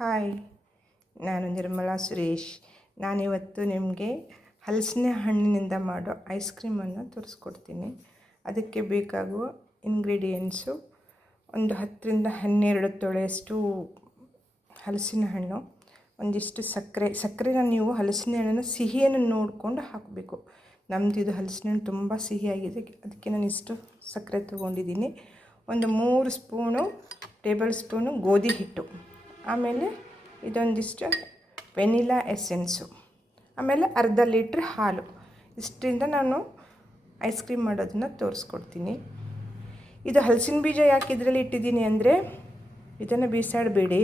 Hi, ನಾನು ನಿರ್ಮಲಾ ಸುರೇಶ್. ನಾನಿವತ್ತು ನಿಮಗೆ ಹಲಸಿನ ಹಣ್ಣಿನಿಂದ ಮಾಡೋ ಐಸ್ ಕ್ರೀಮನ್ನು ತೋರಿಸ್ಕೊಡ್ತೀನಿ. ಅದಕ್ಕೆ ಬೇಕಾಗುವ ಇಂಗ್ರೀಡಿಯೆಂಟ್ಸು ಒಂದು 10ರಿಂದ 12 ತೊಳೆಯಷ್ಟು ಹಲಸಿನ ಹಣ್ಣು, ಒಂದಿಷ್ಟು ಸಕ್ಕರೆನ ನೀವು ಹಲಸಿನ ಹಣ್ಣನ್ನು ಸಿಹಿಯನ್ನು ನೋಡಿಕೊಂಡು ಹಾಕಬೇಕು. ನಮ್ಮದು ಇದು ಹಲಸಿನ ಹಣ್ಣು ತುಂಬ ಸಿಹಿಯಾಗಿದೆ, ಅದಕ್ಕೆ ನಾನು ಇಷ್ಟು ಸಕ್ಕರೆ ತೊಗೊಂಡಿದ್ದೀನಿ. ಒಂದು 3 ಟೇಬಲ್ ಸ್ಪೂನು ಗೋಧಿ ಹಿಟ್ಟು, ಆಮೇಲೆ ಇದೊಂದಿಷ್ಟು ವೆನಿಲಾ ಎಸೆನ್ಸು, ಆಮೇಲೆ ಅರ್ಧ ಲೀಟ್ರ್ ಹಾಲು. ಇಷ್ಟರಿಂದ ನಾನು ಐಸ್ ಕ್ರೀಮ್ ಮಾಡೋದನ್ನು ತೋರಿಸ್ಕೊಡ್ತೀನಿ. ಇದು ಹಲಸಿನ ಬೀಜ ಯಾಕೆ ಇದರಲ್ಲಿ ಇಟ್ಟಿದ್ದೀನಿ ಅಂದರೆ, ಇದನ್ನು ಬೀಸಾಡಬೇಡಿ,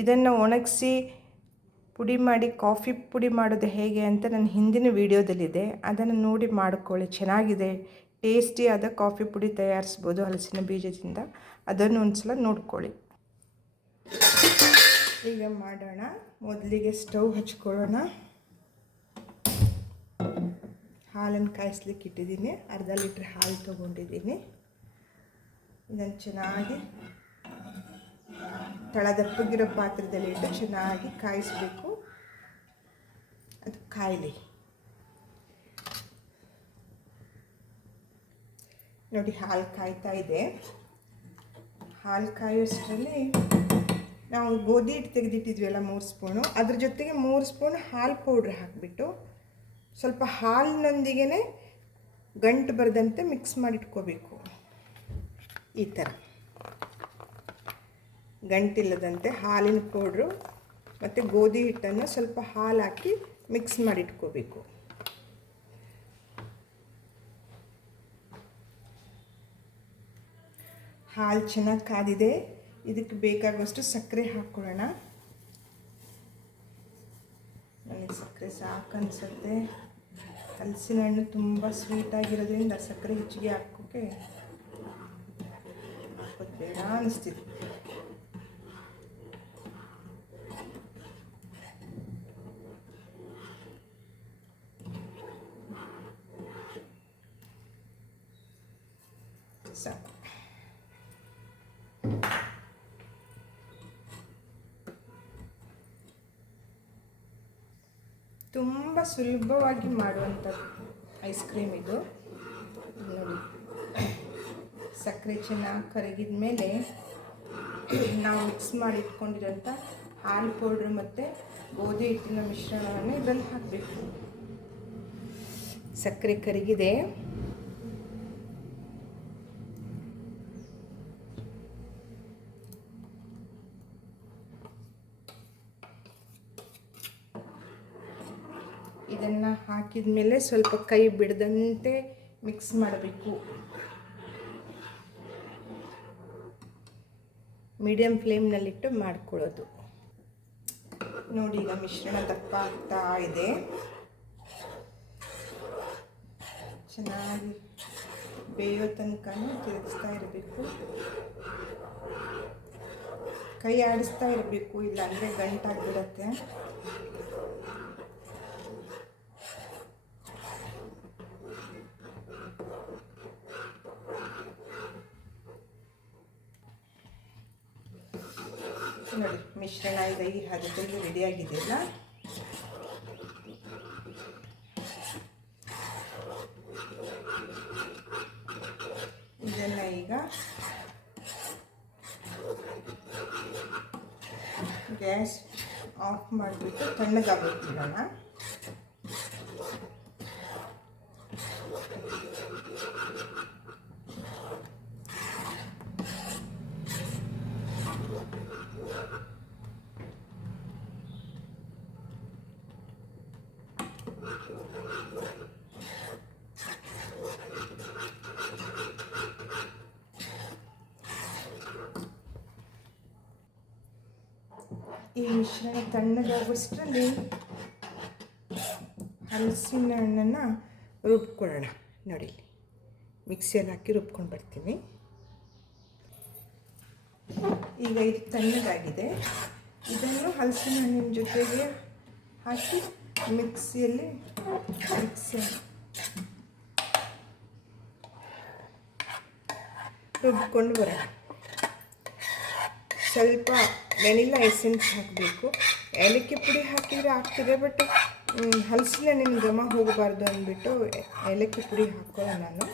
ಇದನ್ನು ಒಣಗಿಸಿ ಪುಡಿ ಮಾಡಿ ಕಾಫಿ ಪುಡಿ ಮಾಡೋದು ಹೇಗೆ ಅಂತ ನನ್ನ ಹಿಂದಿನ ವೀಡಿಯೋದಲ್ಲಿದೆ, ಅದನ್ನು ನೋಡಿ ಮಾಡ್ಕೊಳ್ಳಿ. ಚೆನ್ನಾಗಿದೆ, ಟೇಸ್ಟಿಯಾದ ಕಾಫಿ ಪುಡಿ ತಯಾರಿಸ್ಬೋದು ಹಲಸಿನ ಬೀಜದಿಂದ. ಅದನ್ನು ಒಂದು ಸಲ ನೋಡ್ಕೊಳ್ಳಿ. ಈಗ ಮಾಡೋಣ. ಮೊದಲಿಗೆ ಸ್ಟವ್ ಹಚ್ಕೊಳ್ಳೋಣ. ಹಾಲನ್ನು ಕಾಯಿಸ್ಲಿಕ್ಕೆ ಇಟ್ಟಿದ್ದೀನಿ. ಅರ್ಧ ಲೀಟ್ರ್ ಹಾಲು ತೊಗೊಂಡಿದ್ದೀನಿ. ಇದನ್ನು ಚೆನ್ನಾಗಿ ತಳದಪ್ಪಗಿರೋ ಪಾತ್ರದಲ್ಲಿ ಇಟ್ಟು ಚೆನ್ನಾಗಿ ಕಾಯಿಸಬೇಕು. ಅದು ಕಾಯಲಿ. ನೋಡಿ, ಹಾಲು ಕಾಯ್ತಾ ಇದೆ. ಹಾಲು ಕಾಯೋಷ್ಟರಲ್ಲಿ ನಾವು ಗೋಧಿ ಹಿಟ್ಟು ತೆಗೆದಿಟ್ಟಿದ್ವಲ್ಲ 3 ಸ್ಪೂನು, ಅದ್ರ ಜೊತೆಗೆ 3 ಸ್ಪೂನ್ ಹಾಲು ಪೌಡ್ರ್ ಹಾಕಿಬಿಟ್ಟು ಸ್ವಲ್ಪ ಹಾಲಿನೊಂದಿಗೆ ಗಂಟು ಬರದಂತೆ ಮಿಕ್ಸ್ ಮಾಡಿಟ್ಕೋಬೇಕು. ಈ ಥರ ಗಂಟಿಲ್ಲದಂತೆ ಹಾಲಿನ ಪೌಡ್ರು ಮತ್ತು ಗೋಧಿ ಹಿಟ್ಟನ್ನು ಸ್ವಲ್ಪ ಹಾಲು ಹಾಕಿ ಮಿಕ್ಸ್ ಮಾಡಿಟ್ಕೋಬೇಕು. ಹಾಲು ಚೆನ್ನಾಗಿ ಕಾದಿದೆ. ಇದಕ್ಕೆ ಬೇಕಾಗುವಷ್ಟು ಸಕ್ಕರೆ ಹಾಕ್ಕೊಳ್ಳೋಣ. ನನಗೆ ಸಕ್ಕರೆ ಸಾಕು ಅನಿಸುತ್ತೆ. ಹಲಸಿನ ಹಣ್ಣು ತುಂಬ ಸ್ವೀಟಾಗಿರೋದ್ರಿಂದ ಸಕ್ಕರೆ ಹೆಚ್ಚಿಗೆ ಹಾಕೋಕ್ಕೆ ಬೇಡ ಅನ್ನಿಸ್ತಿದೆ. ಸಾಕು. ತುಂಬ ಸುಲಭವಾಗಿ ಮಾಡುವಂಥ ಐಸ್ ಕ್ರೀಮ್ ಇದು. ನೋಡಿ, ಸಕ್ಕರೆ ಚೆನ್ನಾಗಿ ಕರಗಿದ ಮೇಲೆ ನಾವು ಮಿಕ್ಸ್ ಮಾಡಿ ಇಟ್ಕೊಂಡಿರೋಂಥ ಹಾಲು ಪೌಡ್ರ್ ಮತ್ತು ಗೋಧಿ ಹಿಟ್ಟಿನ ಮಿಶ್ರಣವನ್ನು ಇದರಲ್ಲಿ ಹಾಕಬೇಕು. ಸಕ್ಕರೆ ಕರಗಿದೆ. ಇದನ್ನು ಹಾಕಿದ ಮೇಲೆ ಸ್ವಲ್ಪ ಕೈ ಬಿಡದಂತೆ ಮಿಕ್ಸ್ ಮಾಡಬೇಕು. ಮೀಡಿಯಮ್ ಫ್ಲೇಮ್ನಲ್ಲಿಟ್ಟು ಮಾಡ್ಕೊಳ್ಳೋದು. ನೋಡಿ, ಈಗ ಮಿಶ್ರಣ ದಪ್ಪ ಆಗ್ತಾ ಇದೆ. ಚೆನ್ನಾಗಿ ಬೇಯೋ ತನಕ ತಿರುಗಿಸ್ತಾ ಇರಬೇಕು. ಕೈ ಆಡಿಸ್ತಾ ಇರಬೇಕು, ಇಲ್ಲಾಂದರೆ ಗಂಟಾಗಿಬಿಡತ್ತೆ. ನೋಡಿ, ಮಿಶ್ರಣ ಈಗ ಈ ಹದದಲ್ಲಿ ರೆಡಿಯಾಗಿದೆಯಲ್ಲ. ಇದನ್ನು ಈಗ ಗ್ಯಾಸ್ ಆಫ್ ಮಾಡಿಬಿಟ್ಟು ತಣ್ಣಗಾಗ್ಬಿಡೋಣ. ಈ ಮಿಶ್ರಣ ತಣ್ಣಗಾಗೋಷ್ಟರಲ್ಲಿ ಹಲಸಿನ ಹಣ್ಣನ್ನು ರುಬ್ಕೊಳ್ಳೋಣ. ನೋಡಿ, ಮಿಕ್ಸಿಯಲ್ಲಿ ಹಾಕಿ ರುಬ್ಕೊಂಡು ಬರ್ತೀನಿ. ಈಗ ಇದು ತಣ್ಣಗಾಗಿದೆ. ಇದನ್ನು ಹಲಸಿನ ಹಣ್ಣಿನ ಜೊತೆಗೆ ಹಾಕಿ ಮಿಕ್ಸಿಯಲ್ಲಿ ರುಬ್ಕೊಂಡು ಬರೋಣ. ಸ್ವಲ್ಪ ವೆನಿಲಾ ಎಸೆನ್ಸ್ ಹಾಕಬೇಕು. ಏಲಕ್ಕಿ ಪುಡಿ ಹಾಕಿದರೆ ಆಗ್ತದೆ, ಬಟ್ ಹಲಸಿನ ಹಣ್ಣಿನ ಘಮ ಹೋಗಬಾರ್ದು ಅಂದ್ಬಿಟ್ಟು ಏಲಕ್ಕಿ ಪುಡಿ ಹಾಕೋಲ್ಲ ನಾನು.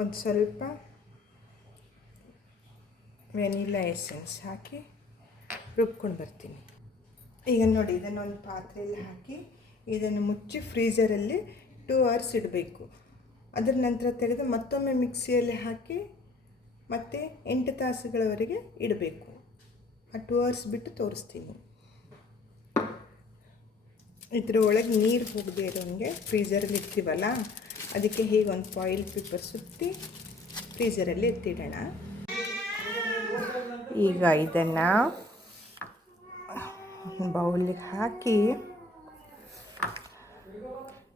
ಒಂದು ಸ್ವಲ್ಪ ವೆನಿಲಾ ಎಸೆನ್ಸ್ ಹಾಕಿ ರುಬ್ಕೊಂಡು ಬರ್ತೀನಿ. ಈಗ ನೋಡಿ, ಇದನ್ನೊಂದು ಪಾತ್ರೆಯಲ್ಲಿ ಹಾಕಿ ಇದನ್ನು ಮುಚ್ಚಿ ಫ್ರೀಝರಲ್ಲಿ 2 hours ಇಡಬೇಕು. ಅದರ ನಂತರ ತೆಗೆದು ಮತ್ತೊಮ್ಮೆ ಮಿಕ್ಸಿಯಲ್ಲಿ ಹಾಕಿ ಮತ್ತೆ 8 ತಾಸುಗಳವರೆಗೆ ಇಡಬೇಕು. ಆ 2 hours ಬಿಟ್ಟು ತೋರಿಸ್ತೀನಿ. ಇದರ ಒಳಗೆ ನೀರು ಹೋಗದೆ ಇರೋಂಗೆ ಫ್ರೀಝರಲ್ಲಿ ಇಡ್ತೀವಲ್ಲ, ಅದಕ್ಕೆ ಹೀಗೆ ಒಂದು ಫಾಯಿಲ್ ಪೇಪರ್ ಸುತ್ತಿ ಫ್ರೀಝರಲ್ಲಿ ಎತ್ತಿಡೋಣ. ಈಗ ಇದನ್ನು ಬೌಲಿಗೆ ಹಾಕಿ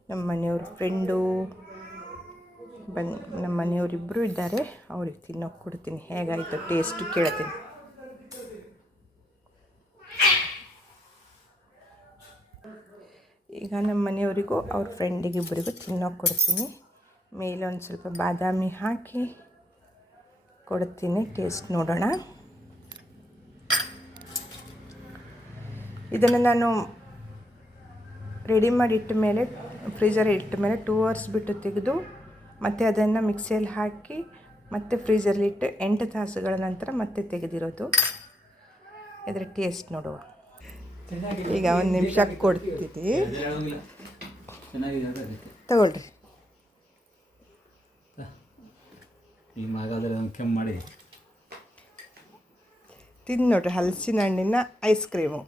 ನಮ್ಮ ಮನೆಯವ್ರ ಫ್ರೆಂಡು ನಮ್ಮ ಮನೆಯವರಿಬ್ಬರು ಇದ್ದಾರೆ, ಅವ್ರಿಗೆ ತಿನ್ನೋಕೆ ಕೊಡ್ತೀನಿ. ಹೇಗಾಯಿತು ಟೇಸ್ಟು ಕೇಳ್ತೀನಿ. ಈಗ ನಮ್ಮ ಮನೆಯವರಿಗೂ ಅವ್ರ ಫ್ರೆಂಡಿಗೆ ಇಬ್ಬರಿಗೂ ತಿನ್ನೋಕೆ ಕೊಡ್ತೀನಿ. ಮೇಲೆ ಒಂದು ಸ್ವಲ್ಪ ಬಾದಾಮಿ ಹಾಕಿ ಕೊಡ್ತೀನಿ. ಟೇಸ್ಟ್ ನೋಡೋಣ. ಇದನ್ನು ನಾನು ರೆಡಿ ಮಾಡಿ ಇಟ್ಟ ಮೇಲೆ, ಫ್ರೀಝರ್ ಇಟ್ಟ ಮೇಲೆ 2 hours ಬಿಟ್ಟು ತೆಗೆದು ಮತ್ತೆ ಅದನ್ನು ಮಿಕ್ಸಿಯಲ್ಲಿ ಹಾಕಿ ಮತ್ತೆ ಫ್ರೀಝರ್ಲಿಟ್ಟು 8 ತಾಸುಗಳ ನಂತರ ಮತ್ತೆ ತೆಗೆದಿರೋದು. ಇದರ ಟೇಸ್ಟ್ ನೋಡುವ. ಈಗ 1 ನಿಮಿಷ ಕೊಡ್ತೀನಿ, ತಗೊಳ್ರಿ. ತಿಂದು ನೋಡ್ರಿ, ಹಲಸಿನ ಹಣ್ಣಿನ ಐಸ್ ಕ್ರೀಮು.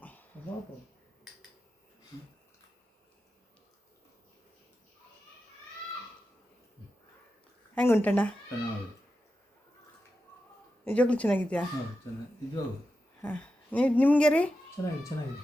ಹೆಂಗೆ ಉಂಟಣ್ಣ? ನಿಜವಾಗ್ಲೂ ಚೆನ್ನಾಗಿದೆಯಾ? ಹಾಂ, ನಿಮಗೆ ರೀ? ಚೆನ್ನಾಗಿದೆ.